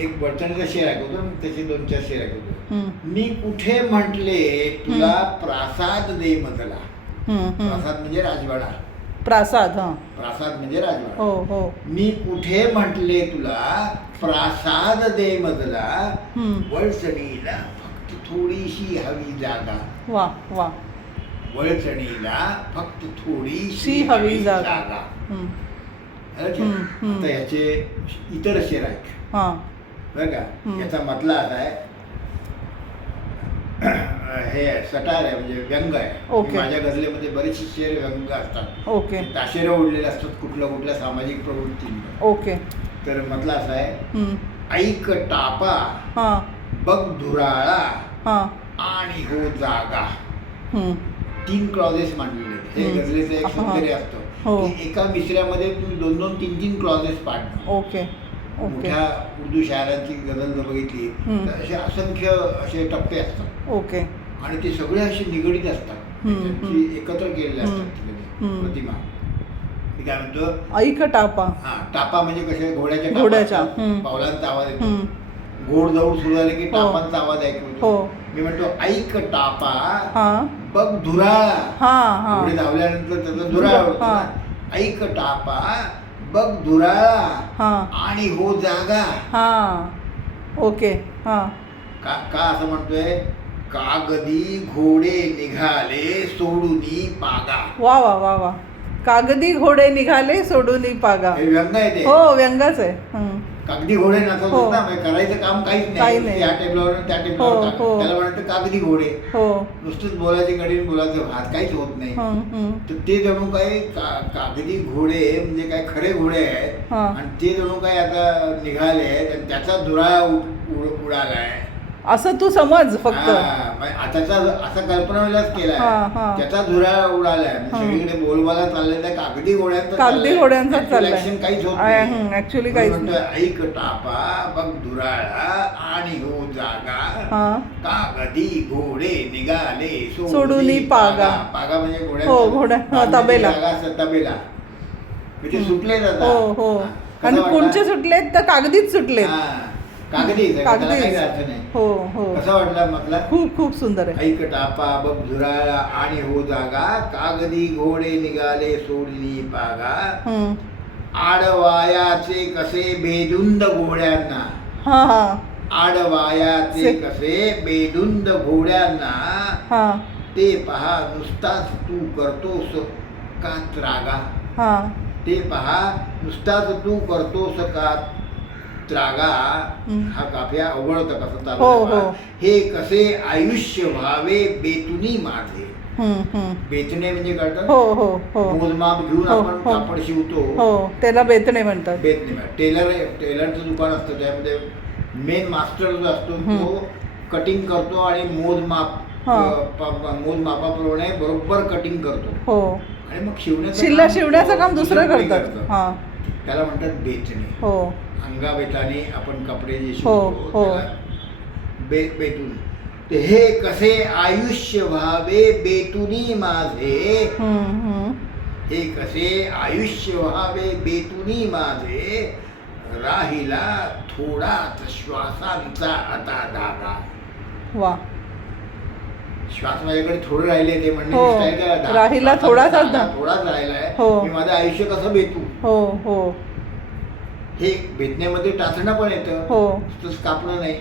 एक बडचणीचा शेर ऐकवतो, मग त्याचे 2-4 शेर ऐकवतो. मी कुठे म्हटले तुला प्रासाद दे मजला. प्रासाद म्हणजे राजवाडा. प्रासाद. हा. प्रासाद म्हणजे राजवाडा. हो हो. मी कुठे म्हटले तुला प्रासाद दे मजला, वळचणीला फक्त थोडीशी हवी जागा. वा वा. वळचणीला फक्त थोडीशी हवी जागा. आता याचे इतर शेर आहेत बरं का. याचा मतला असा आहे, हे सटार आहे म्हणजे व्यंग आहे. माझ्या गझलेमध्ये बरेचसे शेर व्यंग असतात. ओके. ताशेरे ओढलेले असतात कुठल्या कुठल्या सामाजिक प्रवृत्तींवर. ओके. तर म्हटलं असं आहे, ऐक टापा बघ धुराळा आणि हो जागा. 3 क्लॉजेस मांडलेले. हे गझलेचं एक सौंदर्य असतं की एका मिसऱ्यामध्ये तुम्ही 2-2, 3-3 क्लॉजेस पाडणं. ओके. मोठ्या उर्दू शायरांची गझल जर बघितली तर असे असंख्य असे टप्पे असतात. ओके. आणि ते सगळे असे निगडीत असतात, त्यांची एकत्र केलेले असतात प्रतिमा. मी काय म्हणतो, ऐक टापा. हा, टापा म्हणजे कसे घोड्याच्या पावलांचा आवाज येतो. घोड दौड सुरू झाले की टापांचा आवाज ऐकतो. मी म्हणतो ऐक टापा बघ धुराळा. घोडे धावल्यानंतर त्याचा धुराळा होतो. ऐक टापा बघ धुराळा आणि हो जागा. ओके. का असं म्हणतोय, कागदी घोडे निघाले सोडूनी पागा. वा वा वा वा. कागदी घोडे निघाले सोडूनी पागा. हे व्यंग आहे ते. हो, व्यंगच आहे. कागदी घोडे नसत ना, करायचं काम काहीच नाही. त्या टेबलावर त्या टेबलावर त्याला म्हणायचं कागदी घोडे. नुसतंच बोलायचे गडीन बोलायचं भात, काहीच होत नाही. तर ते जणू काही कागदी घोडे म्हणजे काय खरे घोडे आहेत आणि ते जणू काही आता निघाले आहेत आणि त्याचा धुराळा उडालाय असं तू समज फक्त. त्याचा असा कल्पनाविलास केलाय, त्याचा धुराळा उडालाय. सगळीकडे बोलबाला चाललाय त्या कागदी घोड्यांचा चाललाय. काहीच होत नाही ऍक्च्युअली. ऐक टापा बघ धुराळा आणि हो जागा, कागदी घोडे निघाले सोडूनी पागा. पागा म्हणजे घोड्या तबेला. तबेला म्हणजे सुटले जातात. आणि कोणचे सुटलेत तर कागदीच सुटलेत. कागदी. हो हो. कसा वाटला म्हटला? खूप खूप सुंदर आहे. ऐक टापा बघ धुराळा आणि हो जागा, कागदी घोडे निघाले सोडली पागा. आडवायाचे कसे बेधुंद घोड्यांना. आडवायाचे कसे बेधुंद घोड्यांना, ते पहा नुसताच तू करतोस का त्रागा. ते पहा नुसताच तू करतोस का त्रागा. हा काफ्या अवघड कसा चालू. हे कसे आयुष्य व्हावे बेतुनी माझे. बेतणे म्हणजे कळतं, मोजमाप घेऊन आपण कापड शिवतो त्याला बेतणे म्हणतात. बेतणे. टेलरचं दुकान असतं, त्यामध्ये मेन मास्टर जो असतो तो कटिंग करतो आणि मोजमापाप्रमाणे बरोबर कटिंग करतो आणि मग शिवण्याचं काम दुसरं करतात. त्याला म्हणतात बेतणे. अंगाबेताने आपण कपडे जे शिवतो बेतून. ते हे कसे आयुष्य व्हावे बेतुनी माझे. हे कसे आयुष्य व्हावे बेतुनी माझे, राहिला थोडाच श्वासांचा आता धागा. वा. श्वास माझ्याकडे थोडं राहिले ते म्हणणे राहिला थोडाच राहिलाय. मी माझं आयुष्य कसं बेतू. हे बेतण्यामध्ये टाचणं पण येतं, नुसतंच कापणं नाही.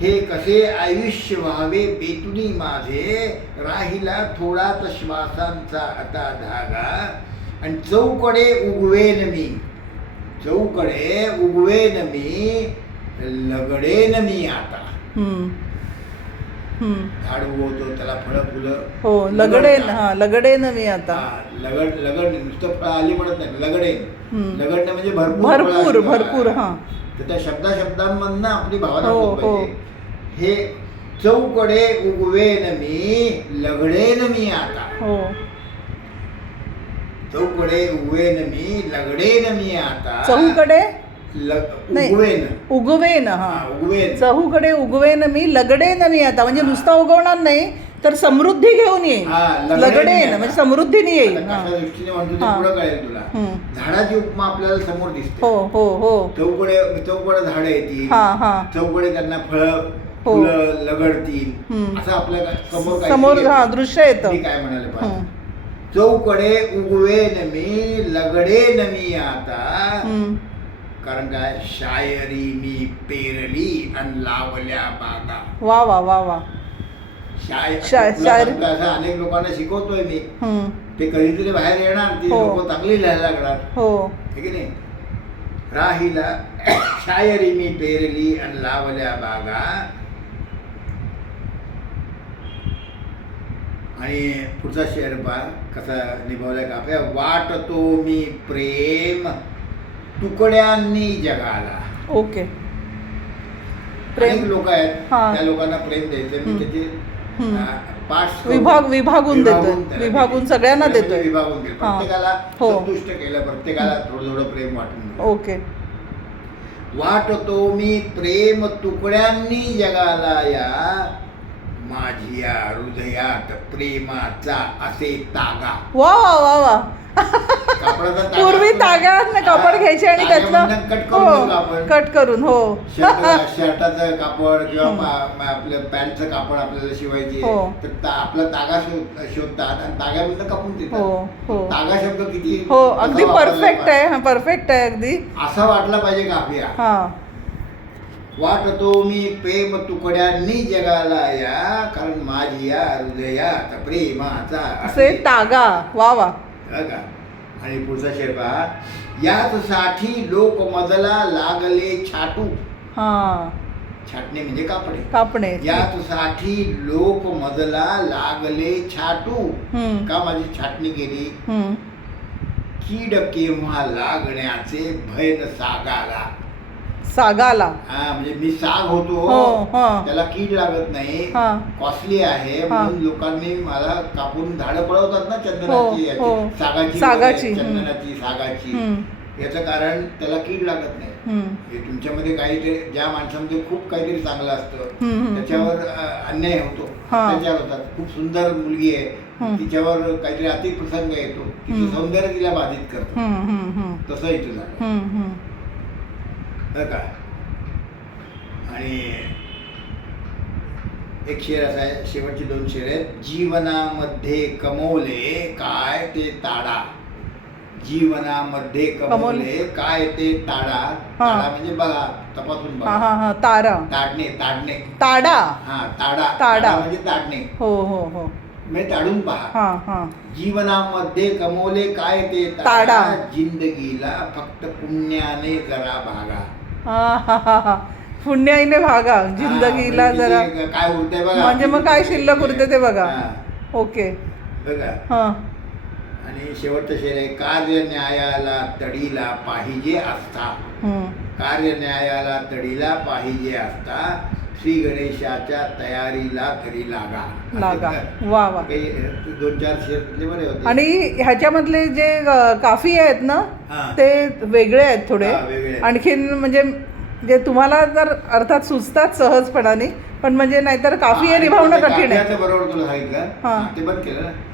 हे कसे आयुष्य व्हावे बेतुनी माझे, राहिला थोडाच श्वासांचा आता धागा. आणि चौकडे उगवेन मी, चौकडे उगवेन मी, लगडेन मी आता. झाड उगवतो त्याला फळं फुलं. लगडेन मी आता. लगड नुसतं फळ आली म्हणत नाही, लगडेन. लगडणं म्हणजे भरपूर. तर त्या शब्दांमधनं आपली भावना पाहिजे. हे चौकडे उगवेन मी, लगडेन मी आता. चौकडे उगवेन मी, लगडेन मी आता. चौकडे उगवेन. उगवेन. चहूकडे उगवेन मी, लगडेन मी आता. म्हणजे नुसता उगवणार नाही, तर समृद्धी घेऊन येईल. हा, लगडे येईल म्हणजे समृद्धीने येईल. आता हा. कशा दृष्टीने म्हणतो ते हा. पुढं कळेल तुला. हम्म. झाडाची उपमा आपल्याला समोर दिसते. हो हो हो चौकडे झाडं येतील, हा हा चौकडे त्यांना हो. फुलं लगडतील, हम्म. असं आपल्या समोर समोर काहीतरी हा येतं. दृश्य येतं. मी काय म्हणाले हम्म. पाहतो, चौकडे उगवेन मी लगडेन मी आता, हम्म. कारण काय, शायरी मी पेरली आणि लावल्या बागा. वा वा वा वा. तुला शायरी. सांगतो, असं अनेक लोकांना शिकवतोय मी. हम्म. ते कधीतरी बाहेर येणार, ती हो. लोक चांगली लिहायला लागणार, हो है की नाही. राहिला शायरी मी पेरली आणि लावल्या बागा. आणि पुढचा शेर पहा कसा निभावलाय का आपल्या, वाटतो मी प्रेम तुकड्यांनी जगाला. ओके. अनेक प्रेम लोक आहेत, हा. त्या लोकांना प्रेम द्यायचं. मी त्याचे हम्म. पाठ विभागून देतोय. त्याला विभागून दिले. सगळ्यांना म्हणजे देतोय. विभागून दिलं, हा. प्रत्येकाला हो. संतुष्ट केलं, प्रत्येकाला थोडं थोडं प्रेम वाटून दिलं. ओके. वाटतो मी प्रेम तुकड्यांनी जगाला या, माझी या हृदयात प्रेमाचा असे तागा. वा वा वा वा. कापडाचा तागा पूर्वी असतो ना. तागात कापड घ्यायचे आणि ताग्यामधनं त्यातलं कट करून घेतो आपण. कट करून हो शर्टाचं कापड किंवा आपलं पॅन्टचं कापड आपल्याला शिवायचे, हो. तर आपला तागा शोधतात आणि ताग्यामधनं कापून हो देतात. हो तागा शब्द किती हो कसा अगदी वापरला परफेक्ट पाहिजे. आहे. हा परफेक्ट आहे अगदी. असा वाटला पाहिजे काफिया. हा. वाटतो मी प्रेम तुकड्यांनी जगाला या, कारण माझी या हृदयात प्रेमाचा असे तागा. वा वा. बघा. आणि पुढचा शेर पहा, याच साठी लोक मदला लागले छाटू. हा. छाटणे म्हणजे कापडे. कापणे. याच साठी लोक मदला लागले छाटू. हम्म. का माझी छाटणी केली, हम्म. कीड केव्हा लागण्याचे भय न सागाला. सागाला. हा, म्हणजे मी साग होतो, हो, हा. त्याला कीड लागत नाही, हा. कॉस्टली आहे, हा. म्हणून लोकांनी मला कापून झाडं पळवतात ना, हो, चंदनाची, याची, हो. सागाची सागाची, वगैरे, चंदनाची, सागाची. हम्म. याचं कारण त्याला कीड लागत नाही. हम्म. हे तुमच्यामध्ये काहीतरी, ज्या माणसामध्ये खूप काहीतरी चांगलं असतं हम्म. त्याच्यावर अन्याय होतो, हा. अत्याचार होतात. खूप सुंदर मुलगी आहे, हम्म. तिच्यावर काहीतरी अतिप्रसंग येतो, तिचं हम्म. सौंदर्य तिला बाधित करतं. हम्म. हम्म. हम्म. तसं इथं झालं. हम्म. हम्म. बरं का. आणि एक शेर असा आहे, शेवटचे 2 शेर आहेत. जीवनामध्ये कमवले काय ते ताडा. जीवनामध्ये कमवले काय ते ताडा. हा. ताडा म्हणजे बघा, तपासून हा बघा. हा हा. तारा. ताडणे ताडा. हा, ताडा. ताडा. म्हणजे ताडणे, हो हो हो. म्हणजे ताडून पहा. हा हा. जीवनामध्ये कमवले काय ते ताडा. जिंदगीला फक्त पुण्याने जरा भागा. हा हा हा हा. पुण्याईने भागा जिंदगीला हा, म्हणजे जरा. किती काय उरतंय बघा. म्हणजे मग काय शिल्लक उरते ते बघा. हा, ओके. बघा. हा. आणि शेवटचं शेर आहे, कार्य न्यायाला तडीला पाहिजे असता. हम्म. कार्य न्यायाला तडीला पाहिजे असता, श्री गणेशाच्या तयारीला तरी लागा. वा वा. काही 2-4 शेर बरे होते. आणि ह्याच्यामधले जे काफी आहेत ना, हा. ते वेगळे आहेत थोडे. हा, वेगळे आहेत. आणखीन म्हणजे जे तुम्हाला तर अर्थात सुचतात सहजपणाने, पण म्हणजे नाहीतर काफी हे निभावणं कठीण आहे. बरोबर तुला सांगितलं. हा. ते बंद केलं ना.